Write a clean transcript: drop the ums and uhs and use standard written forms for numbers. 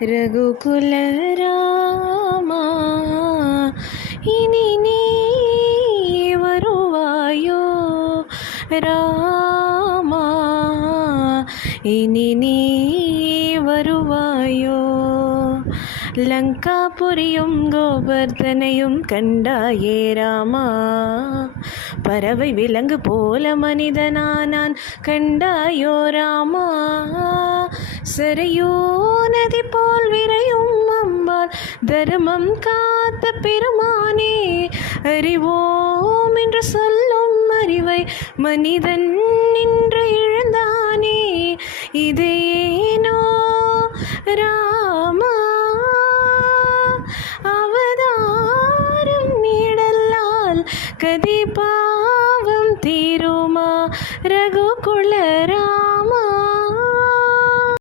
ரகுகுல ராமா இனி நீ வருவாயோ ராமா இனி நீ வருவாயோ லங்காபுரியும் கோவர்தனையும் கண்டாயே ராமா பறவை விலங்கு போல மனிதனானான் கண்டாயோ ராமா சரையோ நதி போல் விரையும் அம்பாள் தர்மம் காத்த பெருமானே அறிவோம் என்று சொல்லும் அறிவை மனிதன் நின்று இழந்தானே இது ஏனோ ரா